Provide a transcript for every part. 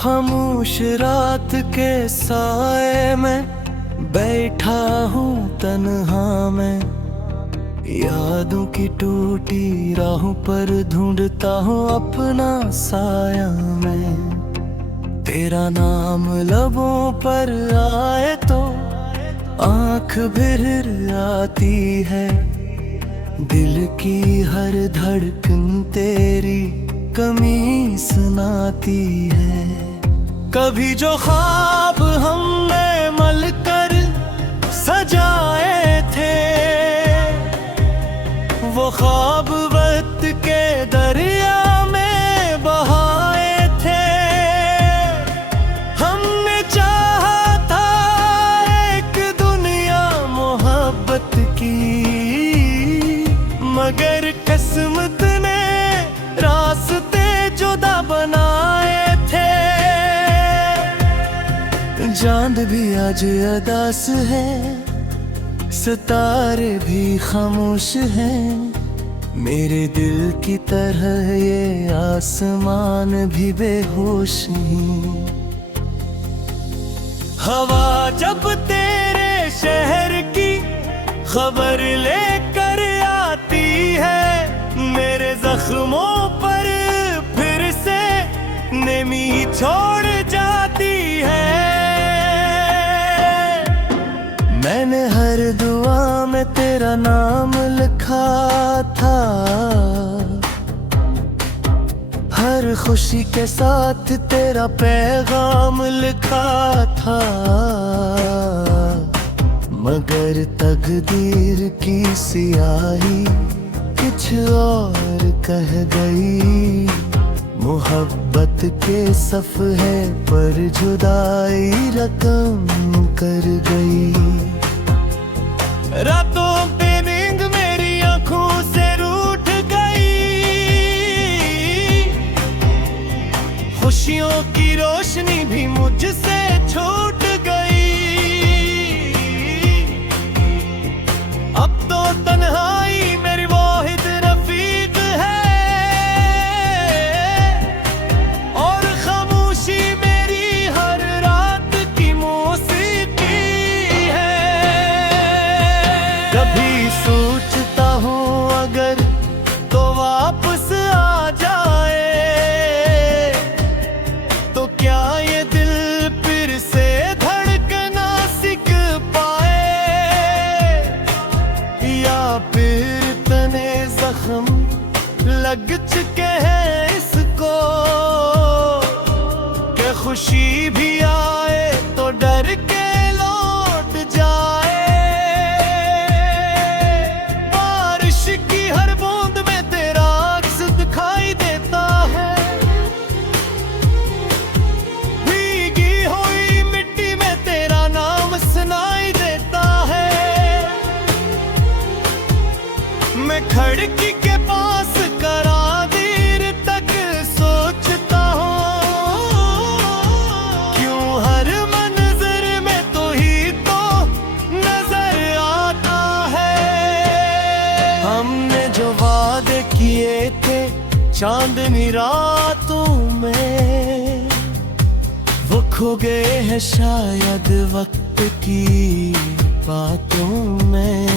खामोश रात के साए में बैठा हूँ तन्हा मैं, यादों की टूटी राहों पर ढूंढता हूँ अपना साया मैं। तेरा नाम लबों पर आए तो आँख भर आती है, दिल की हर धड़कन तेरी कमी सुनाती है। कभी जो ख्वाब हमने मलकर सजाए थे, वो ख्वाब वक्त के दरिया में बहाए थे। हमने चाहा था एक दुनिया मोहब्बत की, मगर किस्मत ने रास्ते जुदा बनाए थे। चांद भी आज अदास है, सितारे भी खामोश हैं, मेरे दिल की तरह ये आसमान भी बेहोश हैं। हवा जब तेरे शहर की खबर लेकर आती है, मेरे जख्मों पर फिर से नमी छोड़ जाती है। मैंने हर दुआ में तेरा नाम लिखा था, हर खुशी के साथ तेरा पैगाम लिखा था, मगर तकदीर की सियाही कुछ और कह गई। मोहब्बत के सफ़हे पर जुदाई रकम कर गई। रातों पे नींद मेरी आंखों से रूठ गई, खुशियों की रोशनी भी मुझसे छूट गई। अब तो तन्हाई मेरी वाहिद रफीक है, और खामोशी मेरी हर रात की मौसीकी है। कभी सोचता हूँ अगर तो वापस आ जाए, तो क्या ये दिल फिर से धड़कना सीख पाए, या फिर तने जख्म लग चुके हैं इसको, कि खुशी भी आए तो डर के लौट जाए। बारिश की हर बूंद में तेरा अक्स दिखाई देता है, भीगी हुई मिट्टी में तेरा नाम सुनाई देता है। मैं खिड़की के पास करा देर तक सोचता हूँ, क्यों हर मंजर में तो ही तो नजर आता है। हमने जो वादे किए थे चांदनी रातों में, वो खो गए हैं शायद वक्त की बातों में।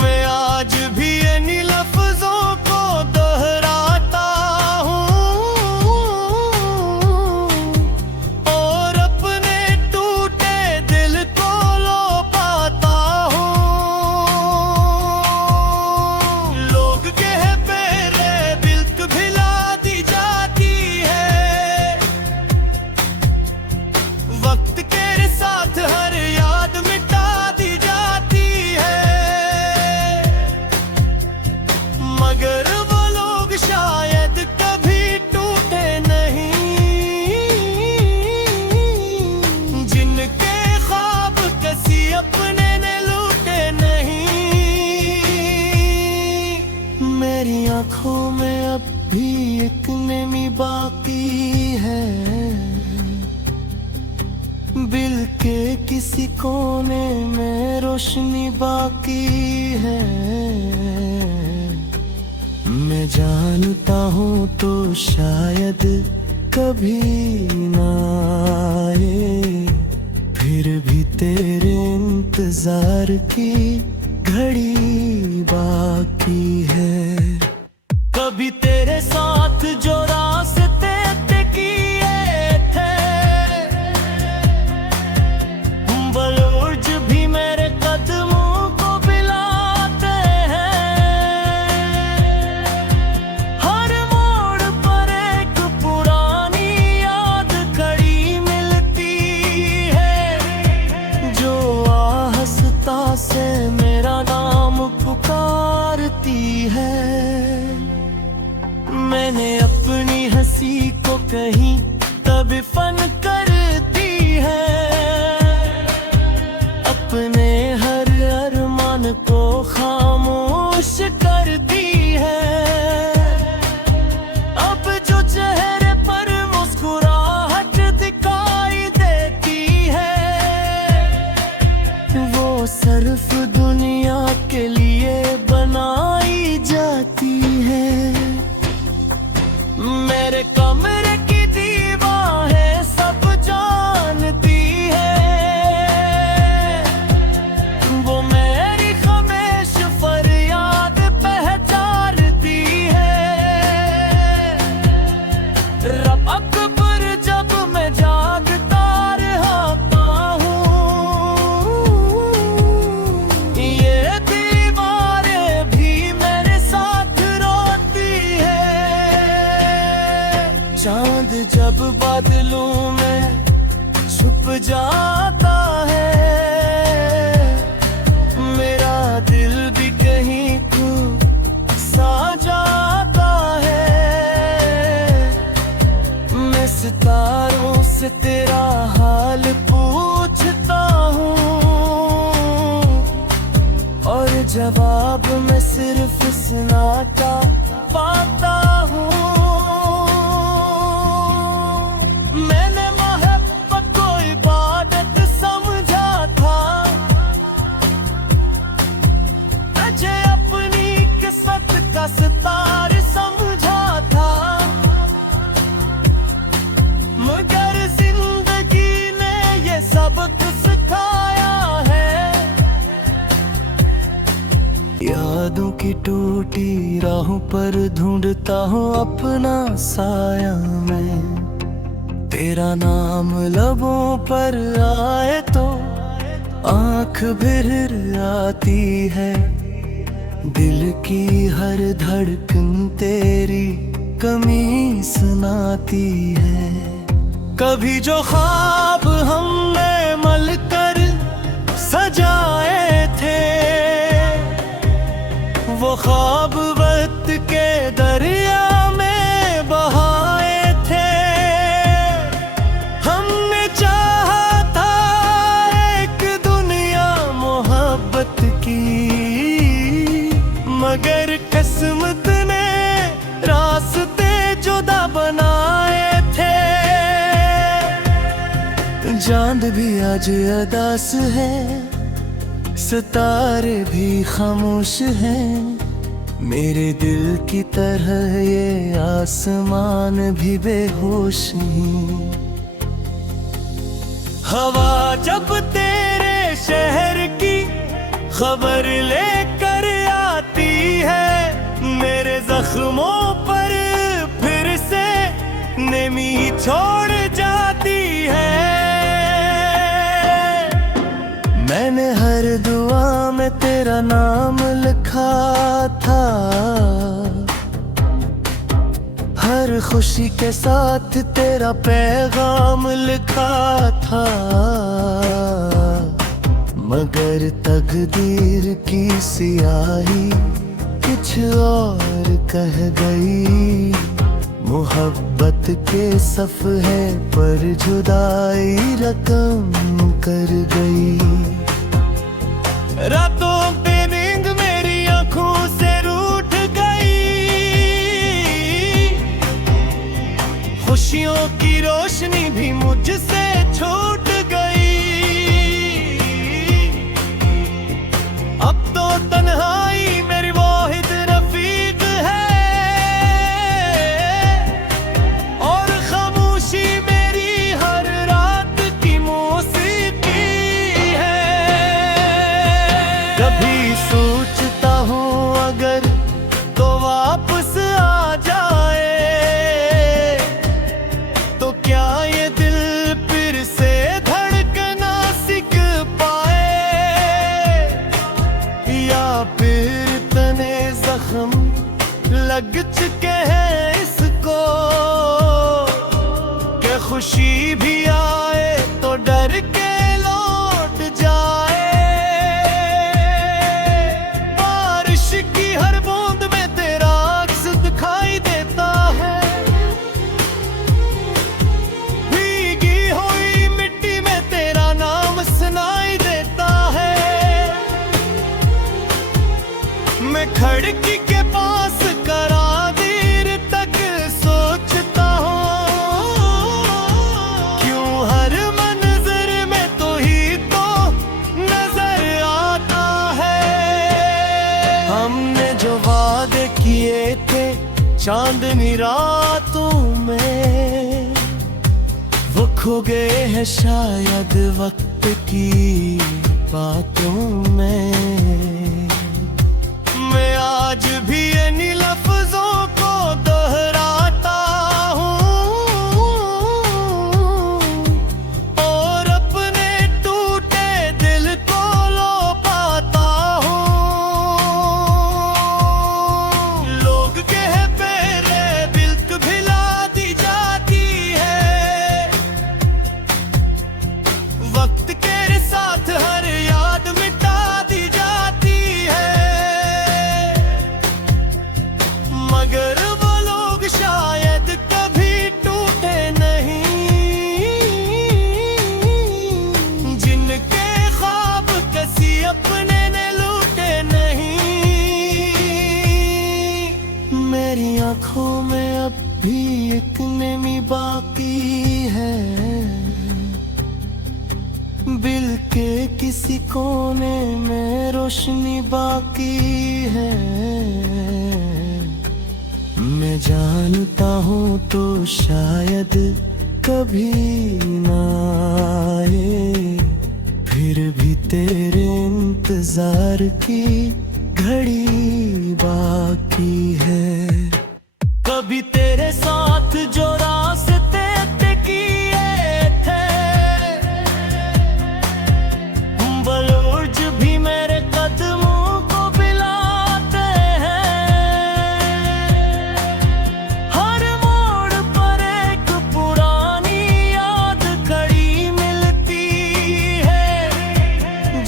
मैं आज भी इन्हीं लफ्जों को दोहराता हूँ, और अपने टूटे दिल को लो पाता हूँ। लोग कहते हैं बिल्क भिला दी जाती है, वक्त के साथ हर याद मिटा दी जाती है, मगर वो लोग शायद कभी टूटे नहीं, जिनके ख्वाब किसी अपने ने लूटे नहीं। मेरी आंखों में अब भी एक नमी बाकी है, दिल के किसी कोने में रोशनी बाकी है। मैं जानता हूँ तो शायद कभी ना आए, फिर भी तेरे इंतजार की घड़ी बाकी है। कभी तेरे साथ जो रास्ते तय किए थे, बलूर्ज भी मेरे कदमों को बिलाते हैं। हर मोड़ पर एक पुरानी याद खड़ी मिलती है, जो आहस्ता से मेरा नाम पुकारती है। मैंने अपनी हंसी को कहीं तड़पन कर दी है, अपने हर अरमान को खामोश कर दी है। अब जो चेहरे पर मुस्कुराहट दिखाई देती है, वो सिर्फ दुनिया के लिए बनाई जाती है। मेरे कमरे की दीवारें सब जानती है, वो मेरी ख्वाहिश फरियाद पहचानती है। रब अकबर जब मैं जागता रहता हूँ, ये दीवारें भी मेरे साथ रोती है। चांद जब बादलों में छुप जाता है, मेरा दिल भी कहीं को सा जाता है। मैं सितारों से तेरा हाल पूछता हूँ, और जवाब मैं सिर्फ सन्नाटा पाता हूँ। मैंने मोहब्बत को इबादत समझा था, तुझे अपनी किस्मत का सितार समझा था, मगर जिंदगी ने ये सबक सिखाया है। यादों की टूटी राहों पर ढूंढता हूँ अपना साया मैं, तेरा नाम लबों पर आए तो आंख भर आती है। दिल की हर धड़कन तेरी कमी सुनाती है। कभी जो ख्वाब हमने मिलकर सजाए थे, वो ख्वाब वक्त के दरिया में बहाए थे। हमने चाहा था एक दुनिया मोहब्बत की, मगर किस्मत ने रास्ते जुदा बनाए थे। चांद भी आज अदास है, सितारे भी खामोश हैं, मेरे दिल की तरह ये आसमान भी बेहोश हैं। हवा जब तेरे शहर की खबर लेकर आती है, मेरे जख्मों पर फिर से नमी छोड़ जाती है। मैंने हर दुआ में तेरा नाम लिखा था, हर खुशी के साथ तेरा पैगाम लिखा था, मगर तकदीर की सियाही कुछ और कह गई। मोहब्बत के सफ़हे पर जुदाई रकम कर गई। रातों पे नींद मेरी आंखों से रूठ गई, खुशियों की रोशनी भी मुझसे छूट गई। अब तो तन्हाई मेरी वाहिद रफीक है, और खामोश लग चुके हैं इसको कि खुशी भी आए तो डर के लौट जाए। बारिश की हर बूंद में तेरा अक्स दिखाई देता है, भीगी हुई मिट्टी में तेरा नाम सुनाई देता है। मैं खिड़की के पास करा देर तक सोचता हूँ, क्यों हर मंजर में तो ही तो नजर आता है। हमने जो वादे किए थे चांदनी रातों में, वो खो गए हैं शायद वक्त की बातों में। मैं आज भी इन्हीं लफ्जों को दोहराता हूँ और अपने टूटे दिल को लो पाता हूँ। लोग कहते हैं बिल्क भिला दी जाती है, वक्त के साथ हर याद मिटा दी जाती है। मगर वो लोग शायद कभी टूटे नहीं, जिनके ख्वाब किसी अपने ने लूटे नहीं। मेरी आंखों में अब भी एक नमी बाकी है, दिल के किसी कोने में रोशनी बाकी है। मैं जानता हूँ तो शायद कभी ना आए, फिर भी तेरे इंतजार की घड़ी बाकी है। कभी तेरे साथ जो रास्ते तय किए थे, बलूर्ज भी मेरे कदमों को बिलाते हैं। हर मोड़ पर एक पुरानी याद खड़ी मिलती है,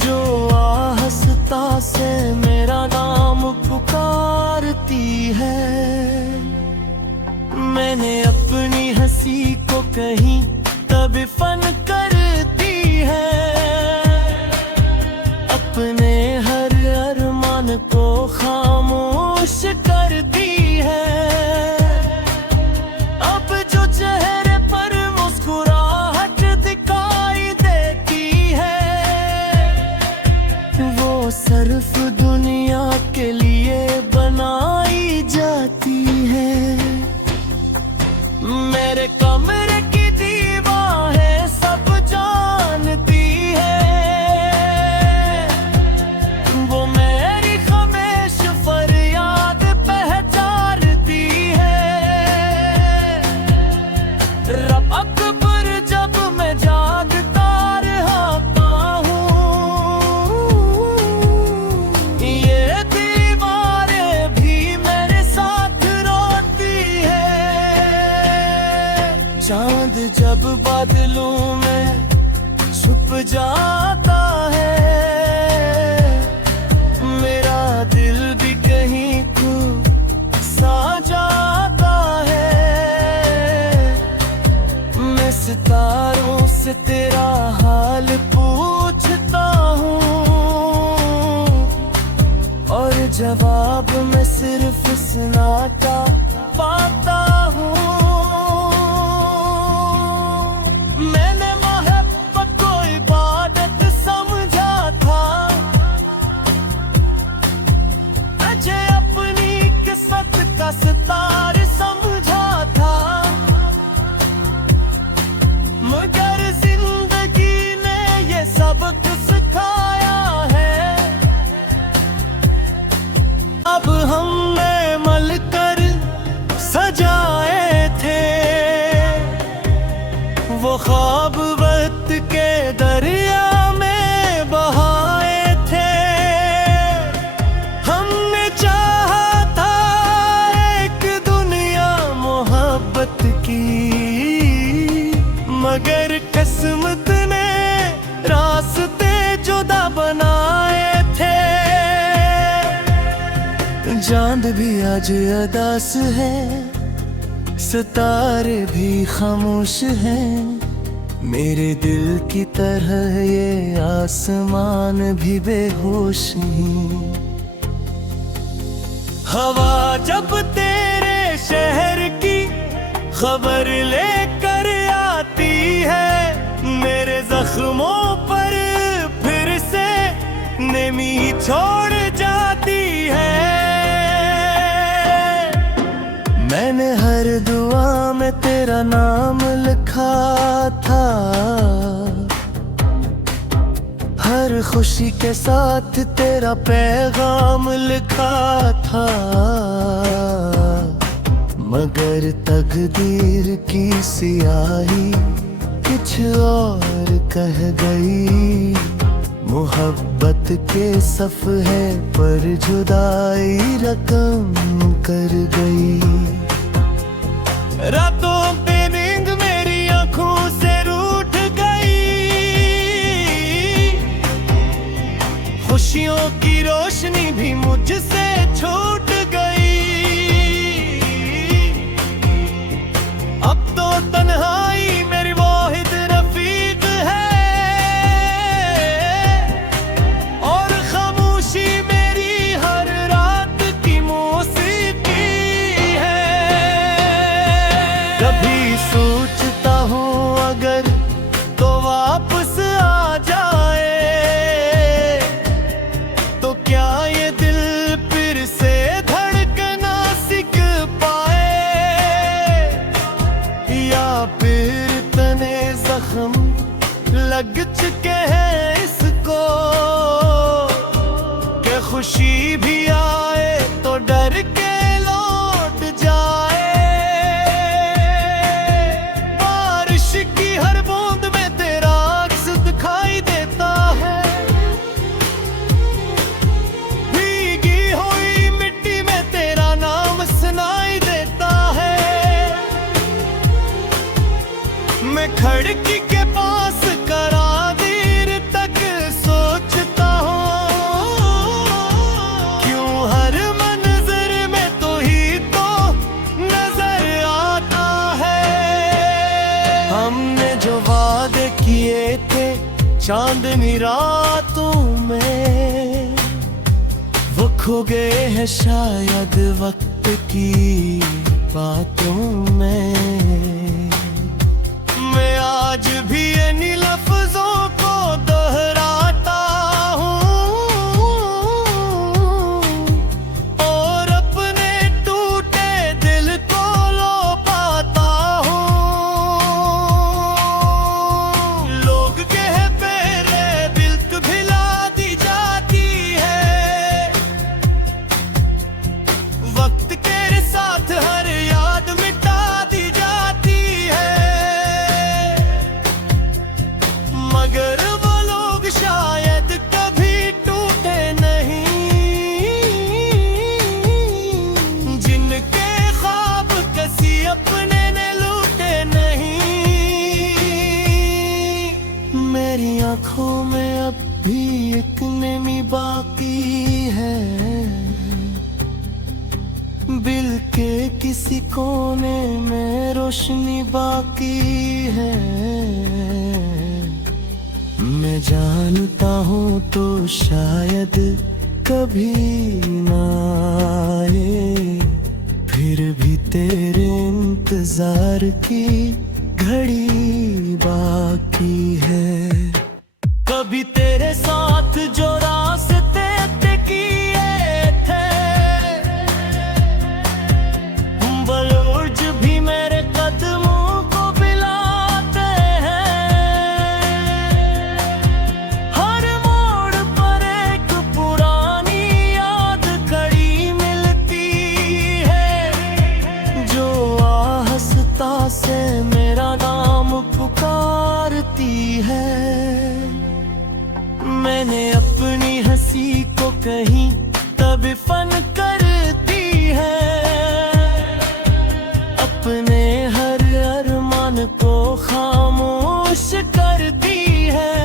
जो आहस्ता से मेरा नाम पुकारती है। मैंने अपनी हंसी को कहीं तड़पन कर दी है, अपने हर अरमान को खामोश कर दी है। अब जो चेहरे पर मुस्कुराहट दिखाई देती है, वो सिर्फ दुनिया के लिए बनाई जाती है। मेरे कमरे की दीवारें सब जानती है, वो मेरी ख्वाहिश फरियाद पहचानती है। रब अकबर जब मैं जागता रहता हूँ, ये दीवारें भी मेरे साथ रोती है। चांद जब बादलों में छुप जाता है, मेरा दिल भी कहीं खो सा जाता है। मैं सितारों से तेरा हाल पूछता हूँ, और जवाब मैं सिर्फ सन्नाटा पाता हूँ। मैंने मोहब्बत को इबादत समझा था, मुझे अपनी किस्मत का सितार समझा था। मगर जिंदगी ने ये सबक सिखाया है, अब हमने मल कर चांद भी आज अदास है, सितारे भी खामोश हैं, मेरे दिल की तरह ये आसमान भी बेहोश हैं। हवा जब तेरे शहर की खबर लेकर आती है, मेरे जख्मों पर फिर से नमी छोड़ जाती है। मैंने हर दुआ में तेरा नाम लिखा था, हर खुशी के साथ तेरा पैगाम लिखा था, मगर तकदीर की सियाही कुछ और कह गई। मोहब्बत के सफ़हे पर जुदाई रकम कर गई। रातों पे नींद मेरी आंखों से रूठ गई, खुशियों की रोशनी भी मुझसे छूट गई। अब तो तन्हाई मेरी वाहिद रफीक है, और खामोशी मेरी हर रात की मौसीकी है। कभी सोचता हूँ अगर तो वापस आ जाए, तो क्या ये दिल फिर से धड़कना सीख पाए, या फिर तने जख्म लग चुके हैं इसको, कि खुशी भी आए तो डर के लौट जाए। बारिश की हर बूंद में तेरा अक्स दिखाई देता है, भीगी हुई मिट्टी में तेरा नाम सुनाई देता है। मैं खिड़की के पास करा देर तक सोचता हूँ, क्यों हर मंजर में तो ही तो नजर आता है। हमने जो वादे किए थे चांदनी रातों में, वो खो गए हैं शायद वक्त की बातों में। मैं आज भी इन्हीं लफ्जों को दोहराता हूँ, और अपने टूटे दिल को लो पाता हूँ। लोग कहते हैं दिल भिला दी जाती है, वक्त के साथ हर याद मिटा दी जाती है, मगर वो लोग शायद कभी टूटे नहीं, जिनके ख्वाब किसी अपने ने लूटे नहीं। मेरी आंखों में अब भी एक नमी बाकी है, दिल के किसी कोने में रोशनी बाकी है। मैं जानता हूँ तो शायद कभी ना आए, फिर भी तेरे इंतजार की घड़ी बाकी है। कभी तेरे साथ जो रास्ते तय किए थे, बलूर्ज भी मेरे कदमों को बिलाते हैं। हर मोड़ पर एक पुरानी याद खड़ी मिलती है, जो आहस्ता से मेरा नाम पुकारती है। मैंने अपनी हंसी को कहीं तब फन कर दी है, अपने हर अरमान को खामोश कर दी है।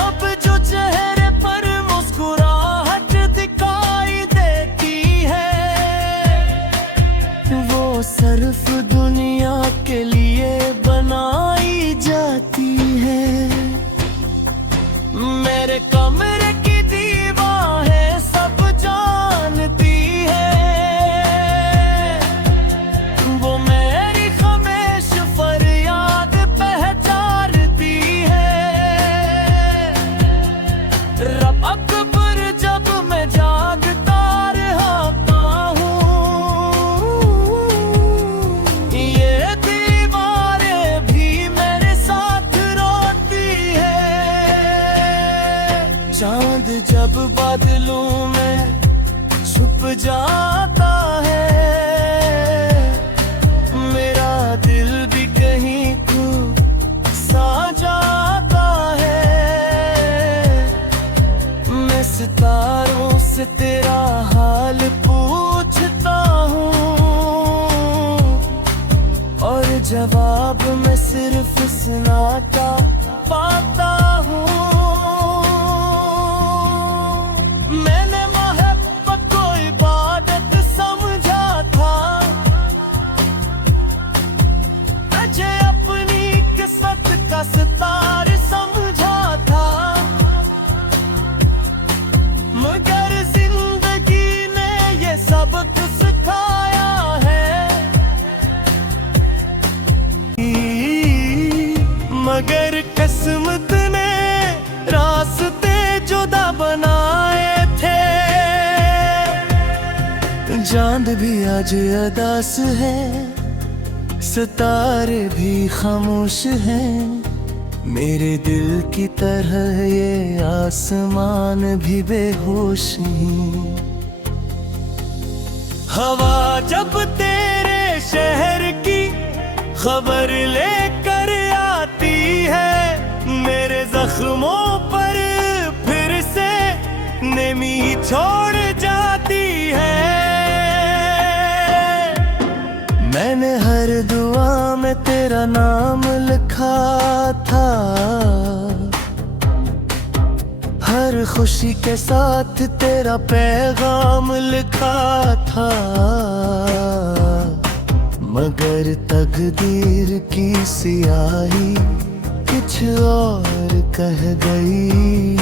अब जो चेहरे पर मुस्कुराहट दिखाई मेरे कमरे की दीवारें सब जानती है, वो मेरी ख़मेश फरियाद पहचानती है। रब अकबर जब मैं जागता रहता हूँ, ये दीवारें भी मेरे साथ रोती है। चांद जब बादलों में छुप जाता है, मेरा दिल भी कहीं खो सा जाता है। मैं सितारों से तेरा हाल पूछता हूँ, और जवाब मैं सिर्फ सुना का पाता हूँ। मैंने मोहब्बत को इबादत समझा था, मुझे अपनी किस्मत का सितार समझा था, मगर जिंदगी ने ये सबक सिखाया है। मगर किस्मत ने रास्ते जुदा बनाए थे। चांद भी आज अदास है, सितारे भी खामोश हैं, मेरे दिल की तरह ये आसमान भी बेहोश हैं। हवा जब तेरे शहर की खबर लेकर आती है, मेरे जख्मों पर फिर से नमी छोड़ जाती है। मैंने हर दुआ में तेरा नाम लिखा था, हर खुशी के साथ तेरा पैगाम लिखा था, मगर तकदीर की सियाही कुछ और कह गई।